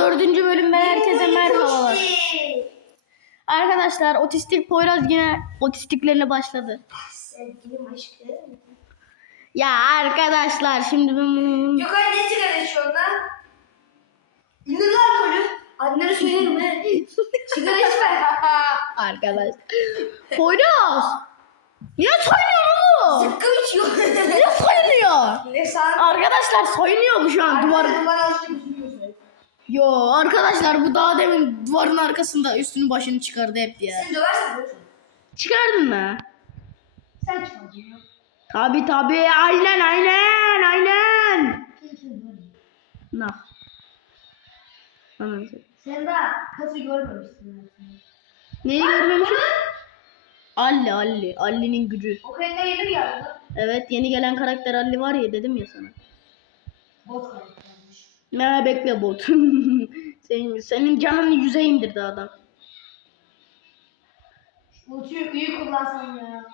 dördüncü bölümden herkese merhabalar. Arkadaşlar otistik Poyraz yine otistiklerine başladı. Sevgilim aşkım. Ya arkadaşlar şimdi ben... Yok ay ne sigara şu anda? İndir lan alkolü. Annene söylerim he. sigara içme. Arkadaş. Poyraz! Niye soyunuyor oğlum? Zıkkım içiyor. Niye soyunuyor? ne sen? Arkadaşlar soyunuyor şu an duvar. Duvar. Yo arkadaşlar bu daha demin duvarın arkasında üstünü başını çıkardı hep ya. Seni döversen döversin. Çıkardın mı? Sen çıkarsın ya. Tabi tabi aynen aynen aynen. Nah. Anam. Sen daha kası görmemişsin. Neyi görmemişim? Alli Alli. Alli'nin gücü. O kayıtlar yeni mi geldi? Evet yeni gelen karakter Alli var ya dedim ya sana. Bot kayıtlarmış. Ne bekle bot. senin, senin canını yüze indirdi adam. Ultiyi iyi kullansam ya.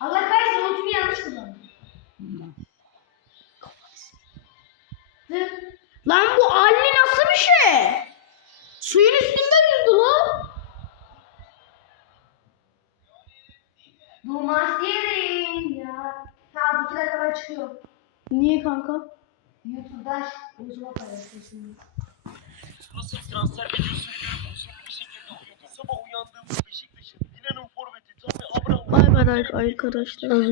Allah kahretsin ultimi yanlış kullandım. Lan bu Alli nasıl bir şey? Suyun üstünde yüzdü lan. Durmaz diyelim ya. Ha bu dakika ben çıkıyorum. Niye kanka? YouTube'da uzuma paylaşıyorsun. Nasıl transfer videosunu görüp bir şekilde uyudum. Sabah uyandığımda Beşiktaş'ın Dinamo forveti Tommy Abraham Bay bay arkadaşlar.